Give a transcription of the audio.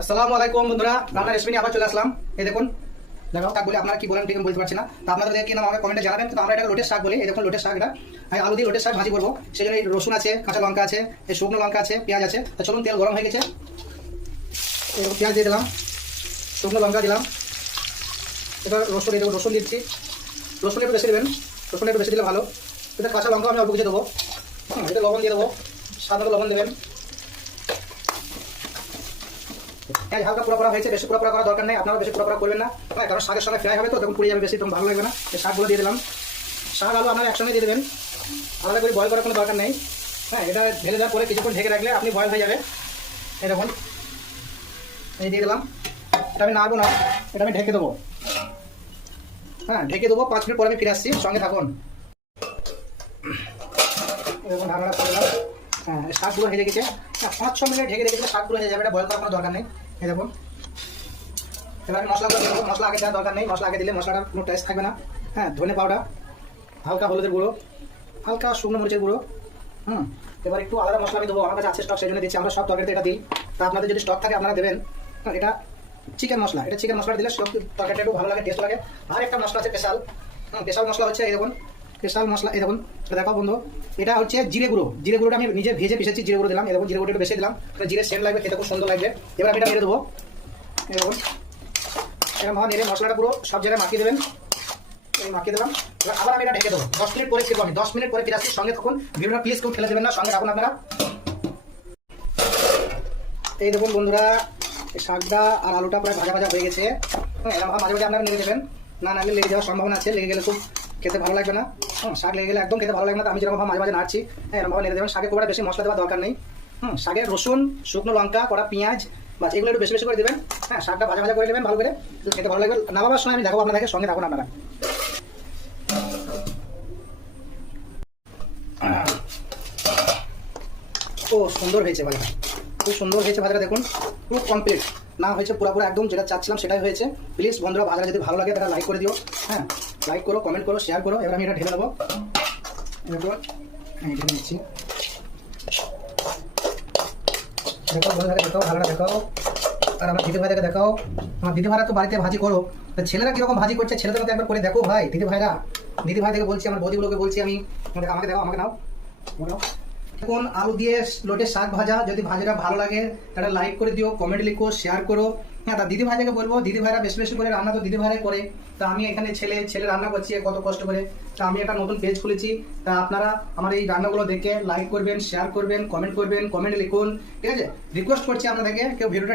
আসসালামু আলাইকুম বন্ধুরা, রান্নার রেসিপি নিয়ে আবার চলে আসলাম। এই দেখুন, দেখাও শাক বলে আপনারা কি বলেন ঠিক বলতে পারছি না। তো আপনাদের কি নাম আমাকে কমেন্টে জানাবেন। তো আমরা এটা লোটের শাক বলি। এই দেখুন লোটের শাক, এটা আমি আলু দিয়ে লোটের শাক ভাজি করবো। সেই জন্য এই রসুন আছে, কাঁচা লঙ্কা আছে, এই শুকনো লঙ্কা আছে, পেঁয়াজ আছে। তো চলুন, তেল গরম হয়ে গেছে, এরকম পেঁয়াজ দিয়ে দিলাম, শুকনো লঙ্কা দিলাম, এবার রসুন দিয়ে দেবো। রসুন দিচ্ছি, রসুন একটু বেশি দেবেন, রসুন একটু বেশি দিলে ভালো। এটা কাঁচা লঙ্কা আমি অল্প কিছু দেবো। এটা লবণ দিয়ে দেবো, স্বাদ মতো লবণ দেবেন। পেঁয়াজ হালকা পোড়া হয়েছে, বেশি পোড়া করার দরকার নেই, আপনারা বেশি পোড়া করবেন না, হ্যাঁ, কারণ শাকের সঙ্গে ফ্রাই হবে তো তখন পুড়ে যাবে বেশি, তখন ভালো লাগবে না। এই শাকগুলো দিয়ে দিলাম, শাক আলু আপনারা একসঙ্গে দিয়ে দেবেন, আলাদা করে বয়েল করার কোনো দরকার নেই। হ্যাঁ, এটা ঢেলে দেওয়ার পরে কিছুক্ষণ ঢেকে রাখলে আপনি বয়েল হয়ে যাবে। এই দেখুন, এই দিয়ে দিলাম। এটা আমি নাড়বো না, এটা আমি ঢেকে দেবো। হ্যাঁ, ঢেকে দেবো, 5 মিনিট পরে আমি ফিরে আসছি, সঙ্গে থাকুন। দেখুন ঢাকনাটা করলাম। হ্যাঁ, শাকগুলো হয়ে গেছে। 5-6 মিনিট ঢেকে রেখেছে, শাকগুলো হয়ে যাবে, এটা বয়েল করার কোনো দরকার নেই। এই দেখুন, এবার আমি মশলাগুলো দেবো। মশলা আগে দেওয়ার দরকার নেই, মশলা আগে দিলে মশলাটার কোনো টেস্ট থাকবে না। হ্যাঁ, ধনে পাউডার, হালকা হলুদের গুঁড়ো, হালকা শুকনো মরিচের গুঁড়ো। এবার একটু আলাদা মশলা আমি দেবো, আমার কাছে আছে স্টক, সেই জন্য দিচ্ছি। আমরা সব তরকারিতে এটা দিই, তা আপনাদের যদি স্টক থাকে আপনারা দেবেন। এটা চিকেন মশলা, এটা চিকেন মশলা দিলে সব তরকারিটা একটু ভালো লাগে, টেস্ট লাগে। আর একটা মশলা আছে স্পেশাল, স্পেশাল মশলা হচ্ছে এই দেখুন, স্পেশাল মশলা। এই দেখুন, দেখো বন্ধু, এটা হচ্ছে জিরে গুঁড়ো। জিরে গুঁড়োটা আমি নিজে ভেজে পিসেছি, জিরে গুঁড়ো দিলাম। এই দেখুন, জিরে গুঁড়ো একটু বেশি দিলাম, জিরে সেন্ট লাগবে, খেতে খুব সুন্দর লাগবে। এবার আমি এটা মেরে দেবো। এই দেখুন, এরকম নেড়ে মশলাটা পুরো সব জায়গায় মাখিয়ে দেবেন। এই মাখিয়ে দিলাম। এবার আবার আমি এটা ঢেকে দেবো, 10 মিনিট পরে ফিরবো। আমি 10 মিনিট পরে ফিরে আসছি, সঙ্গে থাকুন। ভিডিওটা প্লিজ কেউ ফেলে দেবেন না, সঙ্গে থাকুন আপনারা। এই দেখুন বন্ধুরা, এই শাকটা আর আলুটা প্রায় ভাজা ভাজা হয়ে গেছে। হ্যাঁ, এরকম মাঝে মাঝে আপনারা নেড়ে দেবেন, না নাড়লে লেগে যাওয়ার সম্ভাবনা আছে। লেগে গেলে খুব খেতে ভালো লাগবে না। শাক লেগে গেলে একদম খেতে ভালো লাগবে না। আমি যেরকম মাঝে মাঝে নাড়ছি, হ্যাঁ, এরকমভাবে নেড়ে দেবেন। শাকে খুব বেশি মশলা দেওয়ার দরকার নেই। শাকে রসুন, শুকনো লঙ্কা, কড়া পেঁয়াজ, বাস এগুলো একটু বেশি বেশি করে দেবেন। হ্যাঁ, শাকটা ভাজা ভাজা করে নেবেন ভালো করে, খেতে ভালো লাগবে। নামাবার সময় আমি দেখাবো আপনাদেরকে, সঙ্গে থাকুন আপনারা। ও সুন্দর হয়েছে ভাজা, খুব সুন্দর হয়েছে ভাজাটা। দেখুন পুরো কমপ্লিট না হয়েছে, পুরোপুরি একদম যেটা চাচ্ছিলাম সেটাই হয়েছে। প্লিজ বন্ধুরা, ভাজাটা যদি ভালো লাগে তাহলে লাইক করে দিও। হ্যাঁ, লাইক করো, কমেন্ট করো, শেয়ার করো। এবার আমি এটা ঢেলে নেবো। ঢেলে নিচ্ছি, দেখো বন্ধুরা, দেখাও ভালোটা দেখাও। আর আমার দিদি ভাইটাকে দেখাও। আমার দিদি ভাইরা তো বাড়িতে ভাজি করো, তা ছেলেরা কিরকম ভাজি করছে ছেলেদের মতো একবার করে দেখো ভাই। দিদি ভাই থেকে বলছি, আমার বৌদিগুলোকে বলছি আমি, আমাকে দেখো, আমাকে নাও। এখন আলু দিয়ে লোটের শাক ভাজা, যদি ভাজাটা ভালো লাগে তাহলে লাইক করে দিও, কমেন্ট লিখো, শেয়ার করো। হ্যাঁ, তা দিদি ভাইকে বলবো, দিদি ভাইরা বেশি বেশি করে রান্না তো দিদি ভাইরাই করে। তা আমি এখানে ছেলে রান্না করছি কত কষ্ট করে। তা আমি একটা নতুন পেজ খুলেছি, তা আপনারা আমার এই রান্নাগুলো দেখে লাইক করবেন, শেয়ার করবেন, কমেন্ট করবেন, কমেন্ট লিখুন, ঠিক আছে। রিকোয়েস্ট করছি আপনাদেরকে, কেউ ভিডিওটা